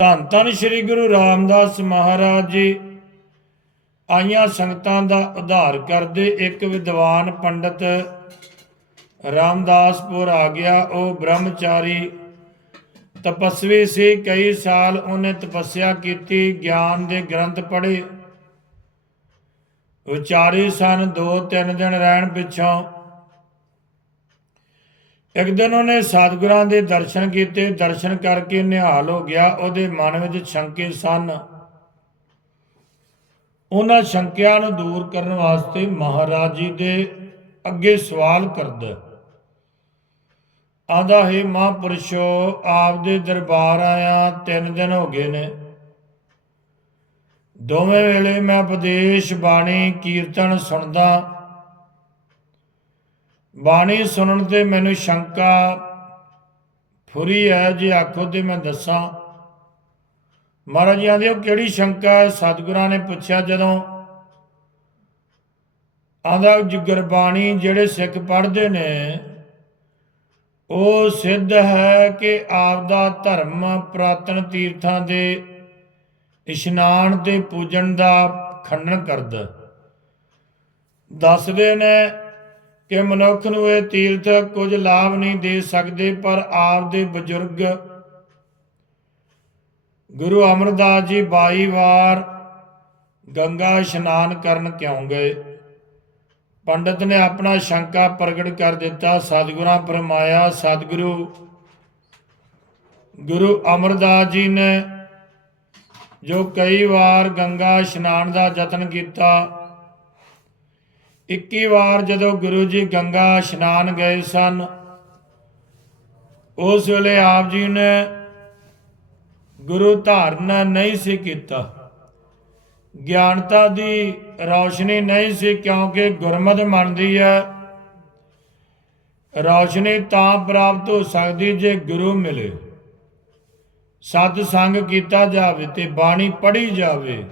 ਧੰਨ ਧੰਨ ਸ੍ਰੀ ਗੁਰੂ ਰਾਮਦਾਸ ਮਹਾਰਾਜ ਜੀ। ਆਈਆਂ ਸੰਗਤਾਂ ਦਾ ਉਧਾਰ ਕਰਦੇ ਇੱਕ ਵਿਦਵਾਨ ਪੰਡਤ ਰਾਮਦਾਸਪੁਰ ਆ ਗਿਆ। ਉਹ ਬ੍ਰਹਮਚਾਰੀ, ਤਪਸਵੀ ਸੀ, ਕਈ ਸਾਲ ਉਹਨੇ ਤਪੱਸਿਆ ਕੀਤੀ, ਗਿਆਨ ਦੇ ਗ੍ਰੰਥ ਪੜ੍ਹੇ। ਉਚਾਰੀ ਸਨ, ਦੋ ਤਿੰਨ ਦਿਨ ਰਹਿਣ ਪਿੱਛੋਂ ਇੱਕ ਦਿਨ ਉਹਨੇ ਸਤਿਗੁਰਾਂ ਦੇ ਦਰਸ਼ਨ ਕੀਤੇ, ਦਰਸ਼ਨ ਕਰਕੇ ਨਿਹਾਲ ਹੋ ਗਿਆ, ਉਹਦੇ ਮਨ ਵਿੱਚ ਸ਼ੰਕੇ ਸਨ। ਉਹਨਾਂ ਸ਼ੰਕਿਆਂ ਨੂੰ ਦੂਰ ਕਰਨ ਵਾਸਤੇ ਮਹਾਰਾਜ ਜੀ ਦੇ ਅੱਗੇ ਸਵਾਲ ਕਰਦਾ। ਆਂਦਾ, ਹੈ ਮਹਾਂਪੁਰਸ਼ੋ ਆਪ ਦੇ ਦਰਬਾਰ ਆਇਆ ਤਿੰਨ ਦਿਨ ਹੋ ਗਏ ਨੇ। ਦੋਵੇਂ ਵੇਲੇ ਮੈਂ ਉਪਦੇਸ਼ ਬਾਣੀ ਕੀਰਤਨ ਸੁਣਦਾ ਬਾਣੀ ਸੁਣਨ ਤੇ ਮੈਨੂੰ ਸ਼ੰਕਾ ਫੁਰੀ ਹੈ, ਜੇ ਆਖੋ ਤੇ ਮੈਂ ਦੱਸਾਂ। ਮਹਾਰਾਜ ਜੀ ਆਂਦੇ, ਉਹ ਕਿਹੜੀ ਸ਼ੰਕਾ ਹੈ? ਸਤਿਗੁਰਾਂ ਨੇ ਪੁੱਛਿਆ ਜਦੋਂ। ਆਂਦਾ, ਜਿਗਰ ਬਾਣੀ ਜਿਹੜੇ ਸਿੱਖ ਪੜ੍ਹਦੇ ਨੇ, ਉਹ ਸਿੱਧ ਹੈ ਕਿ ਆਪ ਦਾ ਧਰਮ ਪ੍ਰਾਤਨ ਤੀਰਥਾਂ ਦੇ ਇਸ਼ਨਾਨ ਤੇ ਪੂਜਨ ਦਾ ਖੰਡਨ ਕਰਦਾ। ਦੱਸਦੇ ਨੇ ਕਿ ਮਨੁੱਖ ਨੂੰ ਇਹ ਤੀਰਥ ਕੁਝ ਲਾਭ ਨਹੀਂ ਦੇ ਸਕਦੇ, ਪਰ ਆਪ ਦੇ ਬਜ਼ੁਰਗ ਗੁਰੂ ਅਮਰਦਾਸ ਜੀ 22 ਵਾਰ ਗੰਗਾ ਇਸ਼ਨਾਨ ਕਰਨ ਕਿਉਂ ਗਏ? ਪੰਡਤ ਨੇ ਆਪਣਾ ਸ਼ੰਕਾ ਪ੍ਰਗਟ ਕਰ ਦਿੱਤਾ। ਸਤਿਗੁਰਾਂ ਫਰਮਾਇਆ, ਸਤਿਗੁਰੂ, ਗੁਰੂ ਅਮਰਦਾਸ ਜੀ ਨੇ ਜੋ ਕਈ ਵਾਰ ਗੰਗਾ ਇਸ਼ਨਾਨ ਦਾ ਯਤਨ ਕੀਤਾ 21 ਵਾਰ ਜਦੋਂ ਗੁਰੂ ਜੀ ਗੰਗਾ ਇਸ਼ਨਾਨ ਗਏ ਸਨ, ਉਸ ਵੇਲੇ ਆਪ ਜੀ ਨੇ ਗੁਰੂ ਧਾਰਨਾ ਨਹੀਂ ਸੀ ਕੀਤਾ। ਗਿਆਨਤਾ ਦੀ ਰੌਸ਼ਨੀ ਨਹੀਂ ਸੀ ਕਿਉਂਕਿ ਗੁਰਮਤ ਮੰਨਦੀ ਹੈ, ਰੌਸ਼ਨੀ ਤਾਂ ਪ੍ਰਾਪਤ ਹੋ ਸਕਦੀ ਜੇ ਗੁਰੂ ਮਿਲੇ। ਸਤ ਸੰਗ ਕੀਤਾ ਜਾਵੇ ਤੇ ਬਾਣੀ ਪੜ੍ਹੀ ਜਾਵੇ।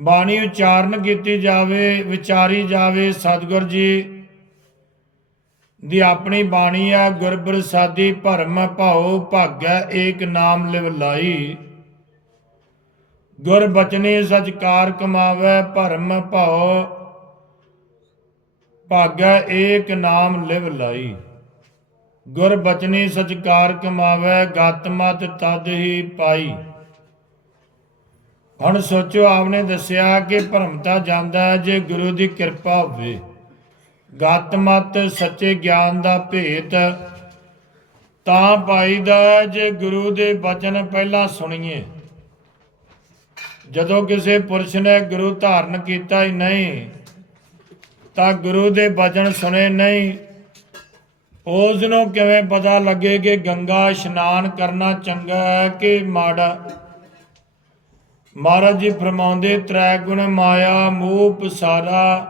ਬਾਣੀ ਉਚਾਰਨ ਕੀਤੀ ਜਾਵੇ, ਵਿਚਾਰੀ ਜਾਵੇ, ਸਤਿਗੁਰ ਜੀ ਦੀ ਆਪਣੀ ਬਾਣੀ ਆ, ਗੁਰ ਪ੍ਰਸਾਦੀ ਭਰਮ ਭਾਉ ਭਾਗੈ ਏਕ ਨਾਮ ਲਿਵ ਲਾਈ। ਗੁਰ ਬਚਨੇ ਸਚਕਾਰ ਕਮਾਵੇ, ਭਰਮ ਭਾਉ ਭਾਗੈ ਏਕ ਨਾਮ ਲਿਵ ਲਾਈ। ਗੁਰ ਬਚਨੀ ਸਚਕਾਰ ਕਮਾਵੇ, ਗਤ ਮਤ ਤਦ ਹੀ ਪਾਈ। ਹੁਣ ਸੋਚੋ, ਆਪਨੇ ਦੱਸਿਆ ਕਿ ਭਰਮ ਤਾਂ ਜਾਂਦਾ ਹੈ, ਜੇ ਗੁਰੂ ਦੀ ਕਿਰਪਾ ਹੋਵੇ। ਗਤ ਮਤ ਸੱਚੇ ਗਿਆਨ ਦਾ ਭੇਤ ਤਾਂ ਪਾਈਦਾ ਹੈ, ਜੇ ਗੁਰੂ ਦੇ ਬਚਨ ਪਹਿਲਾਂ ਸੁਣੀਏ। ਜਦੋਂ ਕਿਸੇ ਪੁਰਸ਼ ਨੇ ਗੁਰੂ ਧਾਰਨ ਕੀਤਾ ਹੀ ਨਹੀਂ, ਤਾਂ ਗੁਰੂ ਦੇ ਬਚਨ ਸੁਣੇ ਨਹੀਂ। ਉਸ ਨੂੰ ਕਿਵੇਂ ਪਤਾ ਲੱਗੇ ਕਿ ਗੰਗਾ ਇਸ਼ਨਾਨ ਕਰਨਾ ਚੰਗਾ ਹੈ ਕਿ ਮਾੜਾ? ਮਹਾਰਾਜ ਜੀ ਫਰਮਾਉਂਦੇ ਤ੍ਰੈ ਗੁਣ ਮਾਇਆ, ਮੋਹ ਪਸਾਰਾ,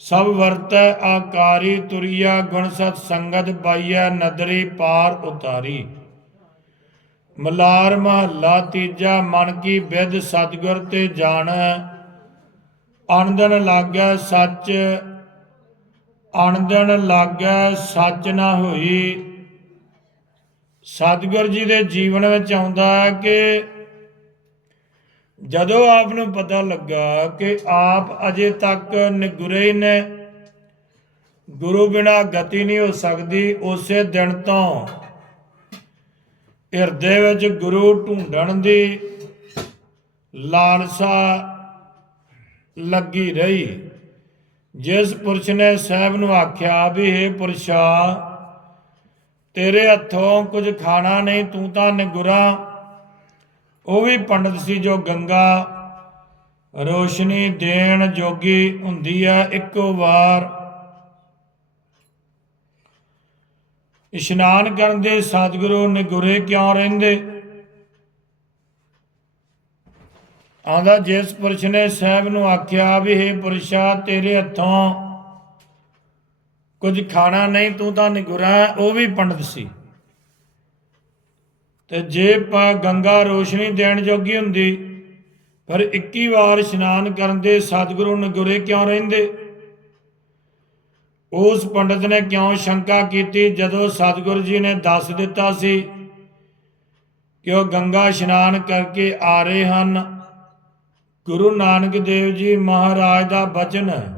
ਸਭ ਵਰਤੈ, ਆਕਾਰੀ ਤੁਰਿਆ, ਗੁਣ ਸਤ ਸੰਗਤ ਪਾਈਐ, ਨਦਰੀ ਪਾਰ ਉਤਾਰੀ। ਮਲਾਰ ਮਹੱਲਾ ਤੀਜਾ, ਮਨ ਕੀ ਵਿਦ ਸਤਿਗੁਰ ਤੇ ਜਾਣ ਅਨੰਦਨ ਲਾਗੈ ਸੱਚ ਅਣਦਣ ਲਾਗੈ ਸੱਚ ਨਾ ਹੋਈ। ਸਤਿਗੁਰ ਜੀ ਦੇ ਜੀਵਨ ਵਿੱਚ ਆਉਂਦਾ ਹੈ ਕਿ ਜਦੋਂ ਆਪ ਨੂੰ ਪਤਾ ਲੱਗਾ ਕਿ ਆਪ ਅਜੇ ਤੱਕ ਨਿਗੁਰੇ ਨੇ, ਗੁਰੂ ਬਿਨਾ ਗਤੀ ਨਹੀਂ ਹੋ ਸਕਦੀ, ਉਸੇ ਦਿਨ ਤੋਂ ਹਿਰਦੇ ਵਿੱਚ ਗੁਰੂ ਢੂੰਡਣ ਦੀ ਲਾਲਸਾ ਲੱਗੀ ਰਹੀ। ਜਿਸ ਪੁਰਸ਼ ਨੇ ਸਾਹਿਬ ਨੂੰ ਆਖਿਆ ਵੀ हे ਪੁਰਸ਼ਾ, ਤੇਰੇ ਹੱਥੋਂ ਕੁਝ ਖਾਣਾ ਨਹੀਂ, ਤੂੰ ਤਾਂ ਨਿਗੁਰਾ। ਉਹ ਵੀ ਪੰਡਤ ਸੀ ਜੋ ਗੰਗਾ ਰੋਸ਼ਨੀ ਦੇਣ ਜੋਗੀ ਹੁੰਦੀ ਹੈ। ਇੱਕੋ ਵਾਰ ਇਸ਼ਨਾਨ ਕਰਨ ਦੇ ਸਤਿਗੁਰੂ ਨਿਗੁਰੇ ਕਿਉਂ ਰਹਿੰਦੇ? ਆਂਦਾ ਜਿਸ ਪੁਰਸ਼ ਨੇ ਸਾਹਿਬ ਨੂੰ ਆਖਿਆ ਵੀ हे ਪੁਰਸ਼ਾ, ਤੇਰੇ ਹੱਥੋਂ ਕੁਝ ਖਾਣਾ ਨਹੀਂ, ਤੂੰ ਤਾਂ ਨਿਗੁਰਾ ਉਹ ਵੀ ਪੰਡਤ ਸੀ। ਤੇ ਜੇ ਪਾ ਗੰਗਾ ਰੋਸ਼ਨੀ ਦੇਣ ਜੋਗੀ ਹੁੰਦੀ ਪਰ 21 ਵਾਰ ਇਸ਼ਨਾਨ ਕਰਨ ਦੇ ਸਤਿਗੁਰੂ ਨਗੁਰੇ ਕਿਉਂ ਰਹਿੰਦੇ? ਉਸ ਪੰਡਤ ਨੇ ਕਿਉਂ ਸ਼ੰਕਾ ਕੀਤੀ ਜਦੋਂ ਸਤਿਗੁਰੂ ਜੀ ਨੇ ਦੱਸ ਦਿੱਤਾ ਸੀ ਕਿ ਉਹ ਗੰਗਾ ਇਸ਼ਨਾਨ ਕਰਕੇ ਆ ਰਹੇ ਹਨ? ਗੁਰੂ ਨਾਨਕ ਦੇਵ ਜੀ ਮਹਾਰਾਜ ਦਾ ਬਚਨ ਹੈ।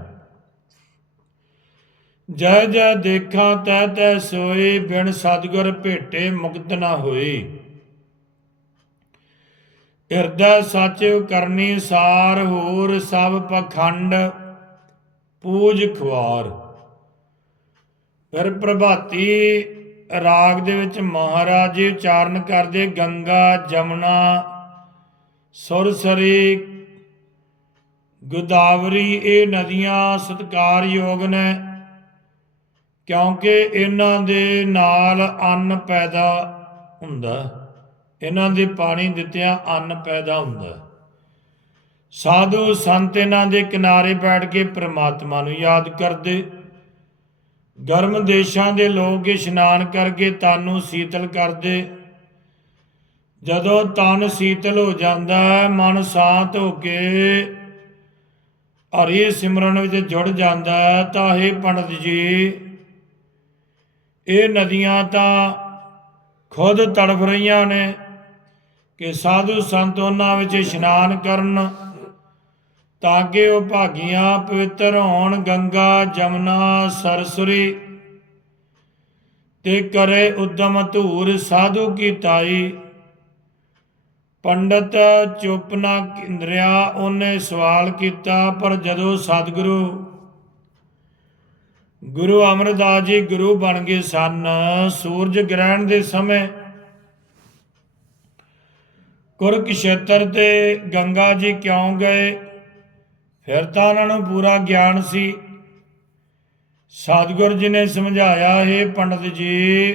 ਜੈ ਜੈ ਦੇਖਾਂ, ਤੈ ਤੈ ਸੋਏ ਬਿਨ ਸਤਿਗੁਰ ਭੇਟੇ ਮੁਕਤ ਨਾ ਹੋਏ ਹਿਰਦੈ ਸੱਚ ਕਰਨੀ ਸਾਰ ਹੋਰ, ਸਭ ਪਖੰਡ ਪੂਜ ਖਵਾਰ ਫਿਰ ਪ੍ਰਭਾਤੀ ਰਾਗ ਦੇ ਵਿੱਚ ਮਹਾਰਾਜ ਜੀ ਉਚਾਰਨ ਕਰਦੇ, ਗੰਗਾ, ਜਮਨਾ ਸੁਰਸਰੀ ਗੋਦਾਵਰੀ, ਇਹ ਨਦੀਆਂ ਸਤਕਾਰਯੋਗ ਨੇ। ਕਿਉਂਕਿ ਇਹਨਾਂ ਦੇ ਨਾਲ ਅੰਨ ਪੈਦਾ ਹੁੰਦਾ। ਇਹਨਾਂ ਦੇ ਪਾਣੀ ਦਿੱਤਿਆਂ ਅੰਨ ਪੈਦਾ ਹੁੰਦਾ। ਸਾਧੂ ਸੰਤ ਇਹਨਾਂ ਦੇ ਕਿਨਾਰੇ ਬੈਠ ਕੇ ਪ੍ਰਮਾਤਮਾ ਨੂੰ ਯਾਦ ਕਰਦੇ। ਗਰਮ ਦੇਸ਼ਾਂ ਦੇ ਲੋਕ ਇਸ਼ਨਾਨ ਕਰਕੇ ਤਨ ਨੂੰ ਸੀਤਲ ਕਰਦੇ। ਜਦੋਂ ਤਨ ਸੀਤਲ ਹੋ ਜਾਂਦਾ, ਮਨ ਸ਼ਾਂਤ ਹੋ ਕੇ ਹਰੀ ਸਿਮਰਨ ਵਿੱਚ ਜੁੜ ਜਾਂਦਾ, ਤਾਂ ਇਹ ਪੰਡਤ ਜੀ ਇਹ ਨਦੀਆਂ ਤਾਂ ਖੁਦ ਤੜਫ ਰਹੀਆਂ ਨੇ ਕਿ ਸਾਧੂ ਸੰਤ ਉਹਨਾਂ ਵਿੱਚ ਇਸ਼ਨਾਨ ਕਰਨ ਤਾਂ ਕਿ ਉਹ ਭਾਗੀਆਂ ਪਵਿੱਤਰ ਹੋਣ, ਗੰਗਾ, ਜਮਨਾ, ਸਰਸਰੀ ਤੇ ਕਰੇ ਉਦਮ ਧੂਰ ਸਾਧੂ ਕੀ ਤਾਈ। ਪੰਡਤ ਚੁੱਪ ਨਾ ਕਿੰਦਰਿਆ ਉਹਨੇ ਸਵਾਲ ਕੀਤਾ, ਪਰ ਜਦੋਂ ਸਤਿਗੁਰੂ ਗੁਰੂ ਅਮਰਦਾਸ ਜੀ ਗੁਰੂ ਬਣ ਗਏ ਸਨ। ਸੂਰਜ ਗ੍ਰਹਿਣ ਦੇ ਸਮੇਂ ਕੁਰਕਸ਼ੇਤਰ ਤੇ ਗੰਗਾ ਜੀ ਕਿਉਂ ਗਏ? ਫਿਰ ਤਾਂ ਉਹਨਾਂ ਨੂੰ ਪੂਰਾ ਗਿਆਨ ਸੀ। ਸਤਿਗੁਰ ਜੀ ਨੇ ਸਮਝਾਇਆ ਇਹ ਪੰਡਤ ਜੀ,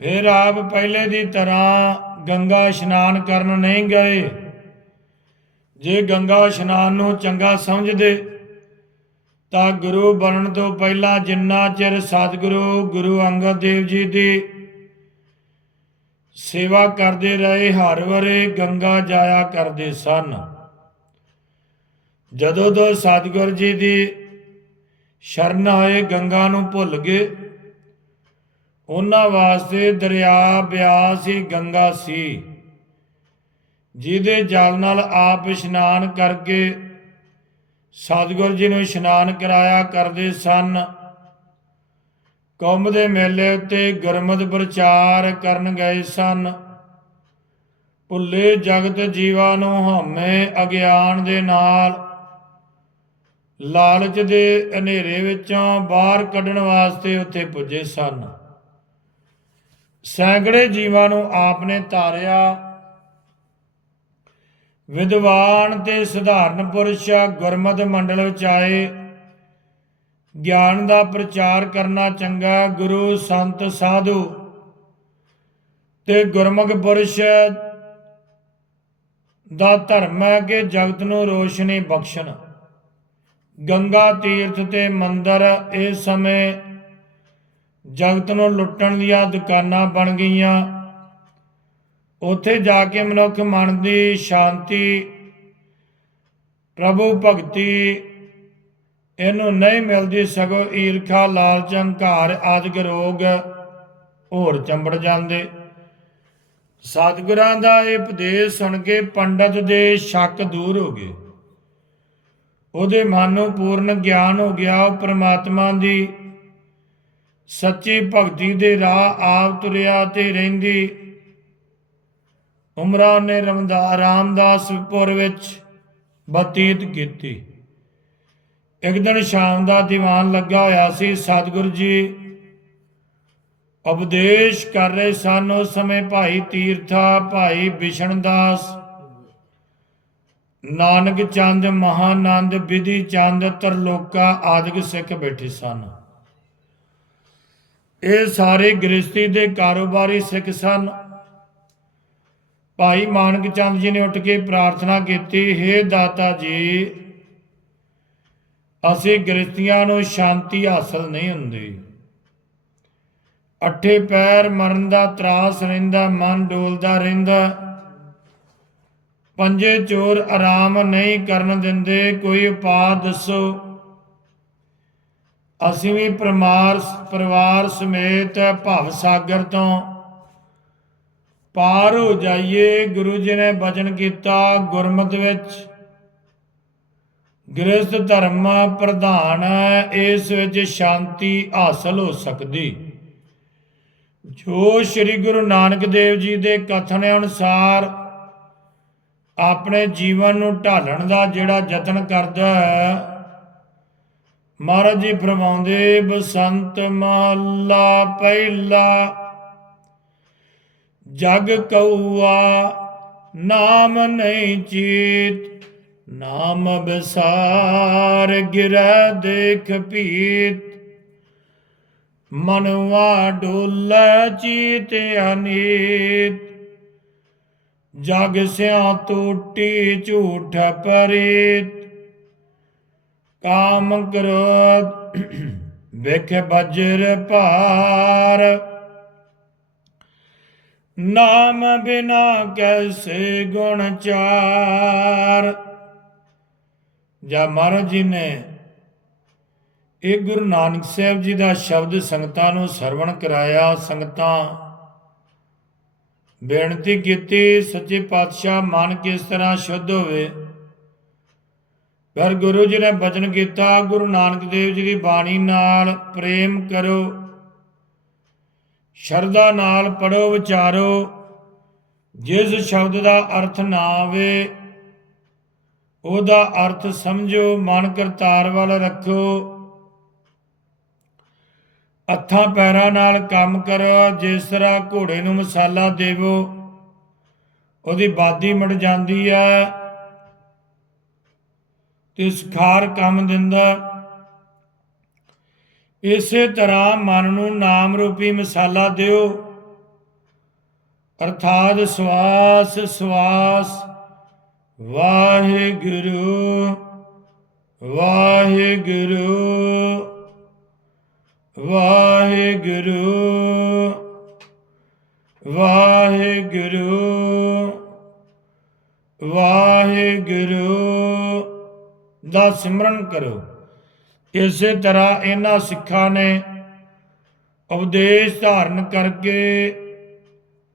ਫਿਰ ਆਪ ਪਹਿਲੇ ਦੀ ਤਰ੍ਹਾਂ ਗੰਗਾ ਇਸ਼ਨਾਨ ਕਰਨ ਨਹੀਂ ਗਏ। ਜੇ ਗੰਗਾ ਇਸ਼ਨਾਨ ਨੂੰ ਚੰਗਾ ਸਮਝਦੇ ਤਾਂ ਗੁਰੂ ਬਣਨ ਤੋਂ ਪਹਿਲਾਂ ਜਿੰਨਾ ਚਿਰ ਸਤਿਗੁਰੂ ਗੁਰੂ ਅੰਗਦ ਦੇਵ ਜੀ ਦੀ ਸੇਵਾ ਕਰਦੇ ਰਹੇ, ਹਰ ਵਰੇ ਗੰਗਾ ਜਾਇਆ ਕਰਦੇ ਸਨ। ਜਦੋਂ ਤੋਂ ਸਤਿਗੁਰ ਜੀ ਦੀ ਸ਼ਰਨ ਆਏ, ਗੰਗਾ ਨੂੰ ਭੁੱਲ ਗਏ। ਉਹਨਾਂ ਵਾਸਤੇ ਦਰਿਆ, ਬਿਆਸ ਹੀ ਗੰਗਾ ਸੀ, ਜਿਹਦੇ ਜਲ ਨਾਲ ਆਪ ਇਸ਼ਨਾਨ ਕਰਕੇ ਸਤਿਗੁਰ ਜੀ ਨੂੰ ਇਸ਼ਨਾਨ ਕਰਾਇਆ ਕਰਦੇ ਸਨ, ਕੌਮ ਦੇ ਮੇਲੇ ਉੱਤੇ ਗੁਰਮਤਿ ਪ੍ਰਚਾਰ ਕਰਨ ਗਏ ਸਨ। ਭੁੱਲੇ ਜਗਤ ਜੀਵਾਂ ਨੂੰ ਹਉਮੈ ਅਗਿਆਨ ਦੇ ਨਾਲ ਲਾਲਚ ਦੇ ਹਨੇਰੇ ਵਿੱਚੋਂ ਬਾਹਰ ਕੱਢਣ ਵਾਸਤੇ ਉੱਥੇ ਪੁੱਜੇ ਸਨ। ਸੈਂਕੜੇ ਜੀਵਾਂ ਨੂੰ ਆਪ ਨੇ ਤਾਰਿਆ ਵਿਦਵਾਨ ਤੇ ਸਧਾਰਨ ਪੁਰਸ਼ ਗੁਰਮਤਿ ਮੰਡਲ ਵਿੱਚ ਆਏ। ਗਿਆਨ ਦਾ ਪ੍ਰਚਾਰ ਕਰਨਾ ਚੰਗਾ, ਗੁਰੂ ਸੰਤ ਸਾਧੂ। ਤੇ ਗੁਰਮੁਖ ਪੁਰਸ਼ ਦਾ ਧਰਮ ਹੈ ਕਿ ਜਗਤ ਨੂੰ ਰੋਸ਼ਨੀ ਬਖਸ਼ਣ। ਗੰਗਾ ਤੀਰਥ ਤੇ ਮੰਦਰ ਇਸ ਸਮੇਂ ਜਗਤ ਨੂੰ ਲੁੱਟਣ ਦੀਆਂ ਦੁਕਾਨਾਂ ਬਣ ਗਈਆਂ। ਉੱਥੇ ਜਾ ਕੇ ਮਨੁੱਖ ਮਨ ਦੀ ਸ਼ਾਂਤੀ, ਪ੍ਰਭੂ ਭਗਤੀ, ਇਹਨੂੰ ਨਹੀਂ ਮਿਲਦੀ ਸਗੋਂ ਈਰਖਾ, ਲਾਲਚ, ਹੰਕਾਰ ਆਦਿ ਰੋਗ ਹੋਰ ਚੰਬੜ ਜਾਂਦੇ। ਸਤਿਗੁਰਾਂ ਦਾ ਇਹ ਉਪਦੇਸ਼ ਸੁਣ ਕੇ ਪੰਡਤ ਦੇ ਸ਼ੱਕ ਦੂਰ ਹੋ ਗਏ। ਉਹਦੇ ਮਨ ਨੂੰ ਪੂਰਨ ਗਿਆਨ ਹੋ ਗਿਆ। ਉਹ ਪ੍ਰਮਾਤਮਾ ਦੀ ਸੱਚੀ ਭਗਤੀ ਦੇ ਰਾਹ ਆਪ ਤੁਰਿਆ ਤੇ ਰਹਿੰਦੀ। ਉਮਰਾਂ ਨੇ ਰਮਦਾ ਰਾਮਦਾਸਪੁਰ ਵਿੱਚ ਬਤੀਤ ਕੀਤੀ। ਇੱਕ ਦਿਨ ਸ਼ਾਮ ਦਾ ਦੀਵਾਨ ਲੱਗਾ ਹੋਇਆ ਸੀ, ਸਤਿਗੁਰੂ ਜੀ ਉਪਦੇਸ਼ ਕਰ ਰਹੇ ਸਨ ਉਸ ਸਮੇਂ ਭਾਈ ਤੀਰਥਾ, ਭਾਈ ਬਿਸ਼ਨ ਨਾਨਕ ਚੰਦ, ਮਹਾਨੰਦ, ਵਿਧੀ ਚੰਦ, ਤਰਲੋਕਾ ਆਦਿਕ ਸਿੱਖ ਬੈਠੇ ਸਨ। ਇਹ ਸਾਰੇ ਗ੍ਰਸਤੀ ਦੇ ਕਾਰੋਬਾਰੀ ਸਿੱਖ ਸਨ। ਭਾਈ ਮਾਨਕ ਚੰਦ ਜੀ ਨੇ ਉੱਠ ਕੇ ਪ੍ਰਾਰਥਨਾ ਕੀਤੀ हे ਦਾਤਾ ਜੀ, ਅਸੀਂ ਗ੍ਰਸਤੀਆਂ ਨੂੰ ਸ਼ਾਂਤੀ ਹਾਸਲ ਨਹੀਂ ਹੁੰਦੀ। ਅੱਠੇ ਪੈਰ ਮਰਨ ਦਾ ਤਰਾਸ ਰਹਿੰਦਾ, ਮਨ ਡੋਲਦਾ ਰਹਿੰਦਾ। ਪੰਜੇ ਚੋਰ ਆਰਾਮ ਨਹੀਂ ਕਰਨ ਦਿੰਦੇ, ਕੋਈ ਉਪਾਅ ਦੱਸੋ। ਅਸੀਂ ਵੀ ਪਰਮਾਰ, ਪਰਿਵਾਰ ਸਮੇਤ ਭਵ ਸਾਗਰ ਤੋਂ ਪਾਰ ਹੋ ਜਾਈਏ, ਗੁਰੂ ਜੀ ਨੇ ਬਚਨ ਕੀਤਾ ਗੁਰਮਤ ਵਿੱਚ। ਗ੍ਰਸਥ ਧਰਮ ਪ੍ਰਧਾਨ ਇਸ ਵਿੱਚ ਸ਼ਾਂਤੀ ਹਾਸਲ ਹੋ ਸਕਦੀ। ਜੋ ਸ੍ਰੀ ਗੁਰੂ ਨਾਨਕ ਦੇਵ ਜੀ ਦੇ ਕਥਨ ਅਨੁਸਾਰ ਆਪਣੇ ਜੀਵਨ ਨੂੰ ਢਾਲਣ ਦਾ ਜਿਹੜਾ ਯਤਨ ਕਰਦਾ ਹੈ, ਮਹਾਰਾਜ ਜੀ ਫਰਮਾਉਂਦੇ, ਬਸੰਤ ਮਹੱਲਾ ਪਹਿਲਾ ਜਗ ਕਉਆ, ਨਾਮ ਨਹੀਂ ਚੀਤ, ਨਾਮ ਬਿਸਾਰ ਗਿਰੈ ਦੇਖ ਭੀਤ। ਮਨਵਾ ਡੋਲੇ ਚੀਤ ਅਨੀਤ, ਜਗ ਸਿਆ ਟੂਟੀ ਝੂਠ ਪਰੀਤ। ਕਾਮ ਕਰੋ, ਵਿਖ ਬਜਰ ਭਾਰ ਨਾਮ ਬਿਨਾ ਕੈਸੇ ਗੁਣ ਚਾਰ? ਜਾ ਮਹਾਰਾਜ ਜੀ ਨੇ ਇਹ ਗੁਰੂ ਨਾਨਕ ਸਾਹਿਬ ਜੀ ਦਾ ਸ਼ਬਦ ਸੰਗਤਾਂ ਨੂੰ ਸਰਵਣ ਕਰਾਇਆ, ਸੰਗਤਾਂ ਬੇਨਤੀ ਕੀਤੀ, ਸੱਚੇ ਪਾਤਸ਼ਾਹ ਮਨ ਕਿਸ ਤਰ੍ਹਾਂ ਸ਼ੁੱਧ ਹੋਵੇ। ਪਰ ਗੁਰੂ ਜੀ ਨੇ ਬਚਨ ਕੀਤਾ, ਗੁਰੂ ਨਾਨਕ ਦੇਵ ਜੀ ਦੀ ਬਾਣੀ ਨਾਲ ਪ੍ਰੇਮ ਕਰੋ। ਸ਼ਰਧਾ ਨਾਲ ਪੜੋ ਵਿਚਾਰੋ। ਜਿਸ ਸ਼ਬਦ ਦਾ ਅਰਥ ਨਾ ਆਵੇ, ਉਹਦਾ ਅਰਥ ਸਮਝੋ, ਮਨ ਕਰਤਾਰ ਵੱਲ ਰੱਖੋ। ਅੱਥਾਂ ਪੈਰਾਂ ਨਾਲ ਕੰਮ ਕਰੋ, ਜਿਸ ਤਰ੍ਹਾਂ ਘੋੜੇ ਨੂੰ ਮਸਾਲਾ ਦੇਵੋ, ਉਹਦੀ ਬਾਦੀ ਮੜ ਜਾਂਦੀ ਹੈ। ਤੇ ਸਖਾਰ ਕੰਮ ਦਿੰਦਾ। ਇਸੇ ਤਰ੍ਹਾਂ ਮਨ ਨੂੰ ਨਾਮ ਰੂਪੀ ਮਸਾਲਾ ਦਿਓ। ਅਰਥਾਤ ਸਵਾਸ ਸਵਾਸ। ਵਾਹਿਗੁਰੂ ਵਾਹਿਗੁਰੂ ਵਾਹਿਗੁਰੂ ਵਾਹਿਗੁਰੂ ਵਾਹਿਗੁਰੂ। ਦਾ ਸਿਮਰਨ ਕਰੋ। ਇਸੇ ਤਰ੍ਹਾਂ ਇਹਨਾਂ ਸਿੱਖਾਂ ਨੇ ਉਪਦੇਸ਼ ਧਾਰਨ ਕਰਕੇ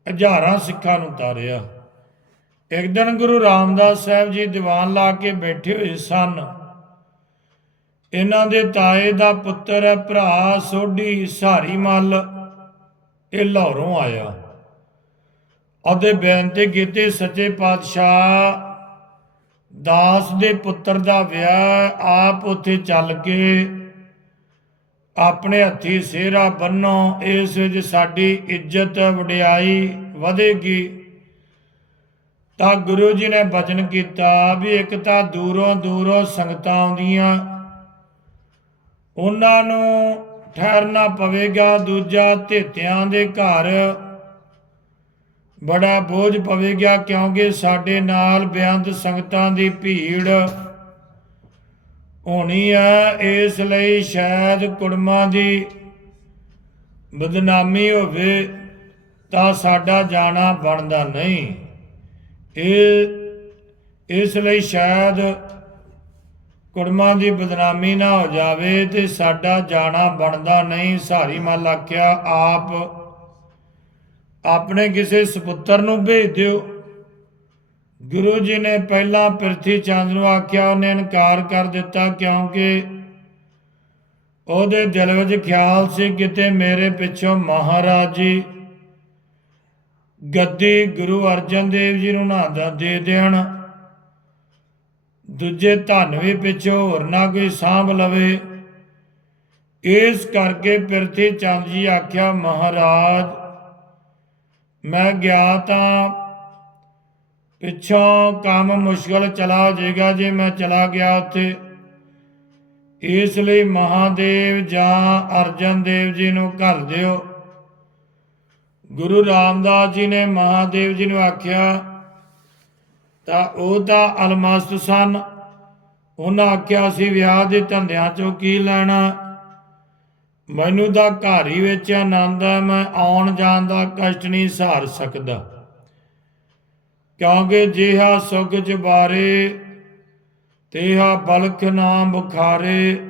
ਹਜ਼ਾਰਾਂ ਸਿੱਖਾਂ ਨੂੰ ਤਾਰਿਆ। ਇੱਕ ਦਿਨ ਗੁਰੂ ਰਾਮਦਾਸ ਸਾਹਿਬ ਜੀ ਦੀਵਾਨ ਲਾ ਕੇ ਬੈਠੇ ਹੋਏ ਸਨ। ਇਹਨਾਂ ਦੇ ਤਾਏ ਦਾ ਪੁੱਤਰ ਹੈ ਭਰਾ, ਸੋਢੀ, ਸਾਰੀ ਮੱਲ ਇਹ ਲਾਹੌਰੋਂ ਆਇਆ। ਅਤੇ ਬੇਨਤੀ ਕੀਤੀ, ਸੱਚੇ ਪਾਤਸ਼ਾਹ ਦਾਸ ਦੇ ਪੁੱਤਰ ਦਾ ਵਿਆਹ ਆਪ ਉੱਥੇ ਚੱਲ ਕੇ ਆਪਣੇ ਹੱਥੀ ਸਿਹਰਾ ਬੰਨੋ ਇਸ ਵਿੱਚ ਸਾਡੀ ਇੱਜ਼ਤ ਵਡਿਆਈ ਵਧੇਗੀ। ਤਾਂ ਗੁਰੂ ਜੀ ਨੇ ਬਚਨ ਕੀਤਾ ਵੀ ਇੱਕ ਤਾਂ ਦੂਰੋਂ ਦੂਰੋਂ ਸੰਗਤਾਂ ਆਉਂਦੀਆਂ, ਉਹਨਾਂ ਨੂੰ ਠਹਿਰਨਾ ਪਵੇਗਾ, ਦੂਜਾ ਧੇਤਿਆਂ ਦੇ ਘਰ ਬੜਾ ਬੋਝ ਪਵੇਗਾ ਕਿਉਂਕਿ ਸਾਡੇ ਨਾਲ ਬੇਅੰਤ ਸੰਗਤਾਂ ਦੀ ਭੀੜ ਹੋਣੀ ਹੈ ਇਸ ਲਈ ਸ਼ਾਇਦ ਕੁੜਮਾਂ ਦੀ ਬਦਨਾਮੀ ਹੋਵੇ ਤਾਂ ਸਾਡਾ ਜਾਣਾ ਬਣਦਾ ਨਹੀਂ। ਇਹ ਇਸ ਲਈ ਸ਼ਾਇਦ ਕੁੜਮਾਂ ਦੀ ਬਦਨਾਮੀ ਨਾ ਹੋ ਜਾਵੇ ਤੇ ਸਾਡਾ ਜਾਣਾ ਬਣਦਾ ਨਹੀਂ। ਸਾਰੀ ਮੱਲ ਆਖਿਆ ਆਪ ਆਪਣੇ ਕਿਸੇ ਸੁਪੁੱਤਰ ਨੂੰ ਭੇਜ ਦਿਓ। ਗੁਰੂ ਜੀ ਨੇ ਪਹਿਲਾਂ ਪ੍ਰਿਥੀ ਚੰਦ ਨੂੰ ਆਖਿਆ, ਉਹਨੇ ਇਨਕਾਰ ਕਰ ਦਿੱਤਾ ਕਿਉਂਕਿ ਉਹਦੇ ਦਿਲ ਵਿੱਚ ਖਿਆਲ ਸੀ ਕਿਤੇ ਮੇਰੇ ਪਿੱਛੋਂ ਮਹਾਰਾਜ ਜੀ ਗੱਦੀ ਗੁਰੂ ਅਰਜਨ ਦੇਵ ਜੀ ਨੂੰ ਨਾ ਦੇ ਦੇਣ। ਦੂਜੇ ਧਨ ਵੀ ਪਿੱਛੋਂ ਹੋਰ ਨਾ ਕੋਈ ਸਾਂਭ ਲਵੇ। ਇਸ ਕਰਕੇ ਪ੍ਰਿਥੀ ਚੰਦ ਜੀ ਆਖਿਆ, ਮਹਾਰਾਜ ਮੈਂ ਗਿਆ ਤਾਂ ਪਿੱਛੋਂ ਕੰਮ ਮੁਸ਼ਕਲ ਚਲਾ ਹੋ ਜਾਏਗਾ ਜੇ ਮੈਂ ਚਲਾ ਗਿਆ ਉੱਥੇ। ਇਸ ਲਈ ਮਹਾਦੇਵ ਜਾਂ ਅਰਜਨ ਦੇਵ ਜੀ ਨੂੰ ਘਰ ਦਿਓ। ਗੁਰੂ ਰਾਮਦਾਸ ਜੀ ਨੇ ਮਹਾਦੇਵ ਜੀ ਨੂੰ ਆਖਿਆ, ਤਾਂ ਉਹ ਤਾਂ ਅਲਮਸਤ ਸਨ। ਉਹਨਾਂ ਆਖਿਆ ਸੀ ਵਿਆਹ ਦੇ ਧੰਦਿਆਂ ਚੋਂ ਕੀ ਲੈਣਾ? ਮੈਨੂੰ ਤਾਂ ਘਰ ਹੀ ਵਿੱਚ ਆਨੰਦ ਹੈ, ਮੈਂ ਆਉਣ ਜਾਣ ਦਾ ਕਸ਼ਟ ਨਹੀਂ ਸਹਾਰ ਸਕਦਾ। ਕਿਉਂਕਿ ਜਿਹਾ ਸੁਖ ਜਬਾਰੇ, ਤੇਹਾ ਬਲਖ ਨਾ ਬੁਖਾਰੇ।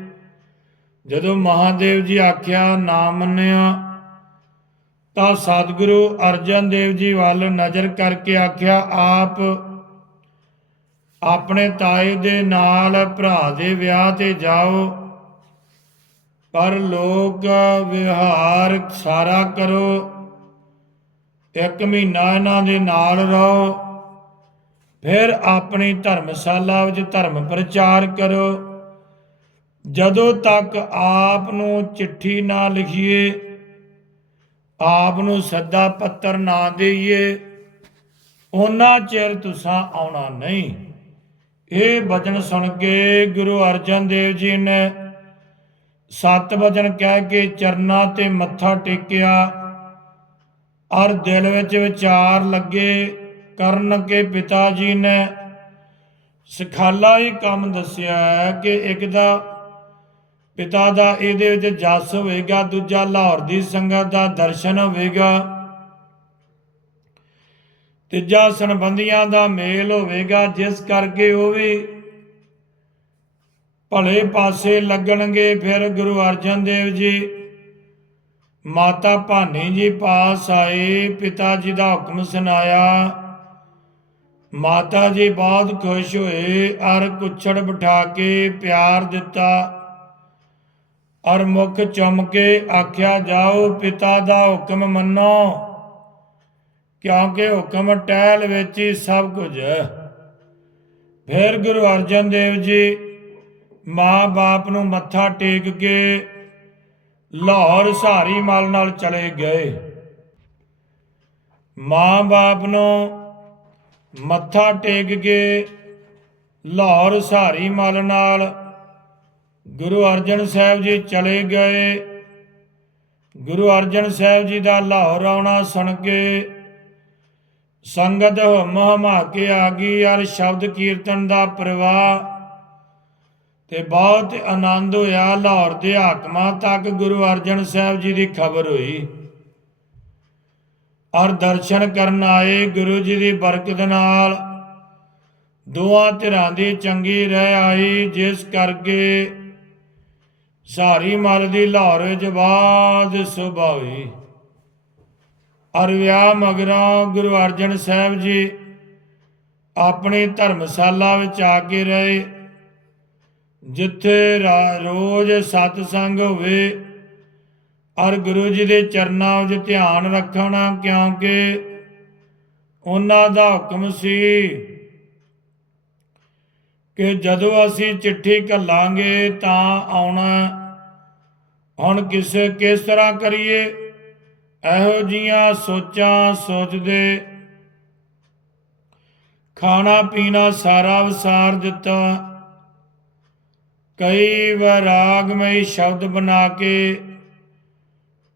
ਜਦੋਂ ਮਹਾਦੇਵ ਜੀ ਆਖਿਆ, ਨਾ ਮੰਨਿਆ, ਤਾਂ ਸਤਿਗੁਰੂ ਅਰਜਨ ਦੇਵ ਜੀ ਵੱਲ ਨਜ਼ਰ ਕਰਕੇ ਆਖਿਆ, ਆਪ ਆਪਣੇ ਤਾਏ ਦੇ ਨਾਲ ਭਰਾ ਦੇ ਵਿਆਹ ਤੇ ਜਾਓ। ਪਰ ਲੋਕ ਵਿਹਾਰ ਸਾਰਾ ਕਰੋ। ਇੱਕ ਮਹੀਨਾ ਇਹਨਾਂ ਦੇ ਨਾਲ ਰਹੋ। ਫਿਰ ਆਪਣੀ ਧਰਮਸ਼ਾਲਾ ਵਿੱਚ ਧਰਮ ਪ੍ਰਚਾਰ ਕਰੋ। ਜਦੋਂ ਤੱਕ ਆਪ ਨੂੰ ਚਿੱਠੀ ਨਾ ਲਿਖੀਏ, ਆਪ ਨੂੰ ਸੱਦਾ ਪੱਤਰ ਨਾ ਦੇਈਏ ਉਹਨਾਂ ਚਿਰ ਤੁਸਾਂ ਆਉਣਾ ਨਹੀਂ। ਇਹ ਬਚਨ ਸੁਣ ਕੇ ਗੁਰੂ ਅਰਜਨ ਦੇਵ ਜੀ ਨੇ ਸਤ ਵਚਨ ਕਹਿ ਕੇ ਚਰਨਾਂ ਤੇ ਮੱਥਾ ਟੇਕਿਆ, ਔਰ ਦਿਲ ਵਿੱਚ ਵਿਚਾਰ ਲੱਗੇ ਕਰਨ ਕੇ ਪਿਤਾ ਜੀ ਨੇ ਸਿਖਾਲਾ ਹੀ ਕੰਮ ਦੱਸਿਆ ਹੈ ਕਿ ਇੱਕ ਦਾ ਪਿਤਾ ਦਾ ਇਹਦੇ ਵਿੱਚ ਜਸ ਹੋਵੇਗਾ, ਦੂਜਾ ਲਾਹੌਰ ਦੀ ਸੰਗਤ ਦਾ ਦਰਸ਼ਨ ਹੋਵੇਗਾ, ਤੀਜਾ ਸੰਬੰਧੀਆਂ ਦਾ ਮੇਲ ਹੋਵੇਗਾ, ਜਿਸ ਕਰਕੇ ਉਹ ਵੀ ਭਲੇ ਪਾਸੇ ਲੱਗਣਗੇ ਫਿਰ ਗੁਰੂ ਅਰਜਨ ਦੇਵ ਜੀ। ਮਾਤਾ ਭਾਨੀ ਜੀ ਪਾਸ ਆਏ, ਪਿਤਾ ਜੀ ਦਾ ਹੁਕਮ ਸੁਨਾਇਆ ਮਾਤਾ ਜੀ ਬਹੁਤ ਖੁਸ਼ ਹੋਏ, ਅਰ ਕੁੱਛੜ ਬਿਠਾ ਕੇ ਪਿਆਰ ਦਿੱਤਾ। ਔਰ ਮੁਖ ਚੁੰਮ ਕੇ ਆਖਿਆ, ਜਾਓ ਪਿਤਾ ਦਾ ਹੁਕਮ ਮੰਨੋ, ਕਿਉਂਕਿ ਹੁਕਮ ਟਹਿਲ ਵਿੱਚ ਹੀ ਸਭ ਕੁਝ ਹੈ। ਫਿਰ ਗੁਰੂ ਅਰਜਨ ਦੇਵ ਜੀ ਮਾਂ ਬਾਪ ਨੂੰ ਮੱਥਾ ਟੇਕ ਕੇ ਲਾਹੌਰ ਸਹਾਰੀ ਮਲ ਨਾਲ ਚਲੇ ਗਏ। ਮਾਂ ਬਾਪ ਨੂੰ ਮੱਥਾ ਟੇਕ ਕੇ ਲਾਹੌਰ ਸਹਾਰੀ ਮਲ ਨਾਲ ਗੁਰੂ ਅਰਜਨ ਸਾਹਿਬ ਜੀ ਚਲੇ ਗਏ। ਗੁਰੂ ਅਰਜਨ ਸਾਹਿਬ ਜੀ ਦਾ ਲਾਹੌਰ ਆਉਣਾ ਸੁਣ ਕੇ ਸੰਗਤ ਹਮ ਹਮਾ ਕੇ ਆ ਗਈ। ਔਰ ਸ਼ਬਦ ਕੀਰਤਨ ਦਾ ਪ੍ਰਵਾਹ ਤੇ ਬਹੁਤ ਆਨੰਦ ਹੋਇਆ ਲਾਹੌਰ ਦੇ ਹਾਕਮਾਂ ਤੱਕ ਗੁਰੂ ਅਰਜਨ ਸਾਹਿਬ ਜੀ ਦੀ ਖਬਰ ਹੋਈ। ਔਰ ਦਰਸ਼ਨ ਕਰਨ ਆਏ ਗੁਰੂ ਜੀ ਦੀ ਬਰਕਤ ਨਾਲ। ਦੋਹਾਂ ਧਿਰਾਂ ਦੀ ਚੰਗੀ ਰਹਿ ਆਈ, ਜਿਸ ਕਰਕੇ ਸਾਰੀ ਮਲ ਦੀ ਲਾਹੌਰ ਵਿੱਚ ਬਾਦ ਸੁਭਾ ਹੋਈ। ਔਰ ਵਿਆਹ ਮਗਰੋਂ ਗੁਰੂ ਅਰਜਨ ਸਾਹਿਬ ਜੀ ਆਪਣੀ ਧਰਮਸ਼ਾਲਾ ਵਿੱਚ ਆ ਕੇ ਰਹੇ। ਜਿੱਥੇ ਰਾ- ਰੋਜ਼ ਸਤਸੰਗ ਹੋਵੇ ਔਰ ਗੁਰੂ ਜੀ ਦੇ ਚਰਨਾਂ ਵਿੱਚ ਧਿਆਨ ਰੱਖਣਾ, ਕਿਉਂਕਿ ਉਹਨਾਂ ਦਾ ਹੁਕਮ ਸੀ ਕਿ ਜਦੋਂ ਅਸੀਂ ਚਿੱਠੀ ਘੱਲਾਂਗੇ ਤਾਂ ਆਉਣਾ, ਹੁਣ ਕਿਸੇ, ਕਿਸ ਤਰ੍ਹਾਂ ਕਰੀਏ? ਇਹੋ ਜੀਆਂ ਸੋਚਾਂ ਸੋਚਦੇ ਖਾਣਾ ਪੀਣਾ ਸਾਰਾ ਵਿਸਾਰ ਦਿੱਤਾ। ਕਈ ਵੈਰਾਗਮਈ ਸ਼ਬਦ ਬਣਾ ਕੇ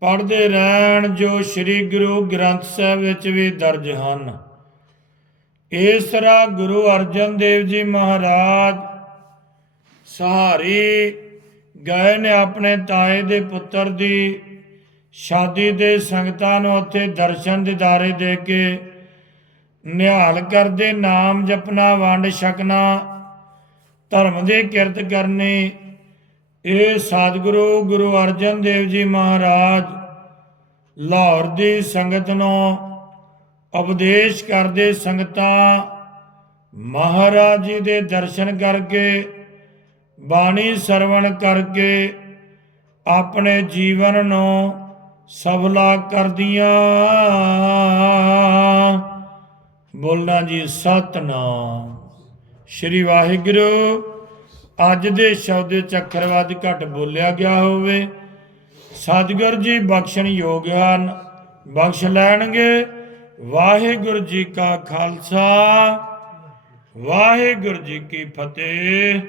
ਪੜ੍ਹਦੇ ਰਹਿਣ ਜੋ ਸ੍ਰੀ ਗੁਰੂ ਗ੍ਰੰਥ ਸਾਹਿਬ ਵਿੱਚ ਵੀ ਦਰਜ ਹਨ। ਇਸ ਤਰ੍ਹਾਂ ਗੁਰੂ ਅਰਜਨ ਦੇਵ ਜੀ ਮਹਾਰਾਜ ਸਹਾਰੀ ਗਏ ਨੇ ਆਪਣੇ ਤਾਏ ਦੇ ਪੁੱਤਰ ਦੀ ਸ਼ਾਦੀ ਦੇ ਸੰਗਤਾਂ ਨੂੰ ਉੱਥੇ ਦਰਸ਼ਨ ਦਿਦਾਰੇ ਦੇ ਕੇ ਨਿਹਾਲ ਕਰਦੇ, ਨਾਮ ਜਪਣਾ, ਵੰਡ ਛਕਣਾ ਧਰਮ ਦੀ ਕਿਰਤ ਕਰਨੀ। ਇਹ ਸਤਿਗੁਰੂ ਗੁਰੂ ਅਰਜਨ ਦੇਵ ਜੀ ਮਹਾਰਾਜ, ਲਾਹੌਰ ਦੀ ਸੰਗਤ ਨੂੰ ਉਪਦੇਸ਼ ਕਰਦੇ ਸੰਗਤਾਂ, ਮਹਾਰਾਜ ਜੀ ਦੇ ਦਰਸ਼ਨ ਕਰਕੇ, ਬਾਣੀ ਸਰਵਣ ਕਰਕੇ ਆਪਣੇ ਜੀਵਨ ਨੂੰ ਸਫਲਾ ਕਰਦੀਆਂ। ਬੋਲਣਾ ਜੀ ਸਤਨਾਮ। ਸ਼੍ਰੀ ਵਾਹਿਗੁਰੂ, ਅੱਜ ਦੇ ਸ਼ਬਦ ਵਿੱਚ ਅੱਖਰ ਘੱਟ ਬੋਲਿਆ ਗਿਆ ਹੋਵੇ। ਸਤਿਗੁਰ ਜੀ ਬਖਸ਼ਣ ਯੋਗ ਹਨ, ਬਖਸ਼ ਲੈਣਗੇ। ਵਾਹਿਗੁਰੂ ਜੀ ਕਾ ਖਾਲਸਾ, ਵਾਹਿਗੁਰੂ ਜੀ ਕੀ ਫਤਿਹ।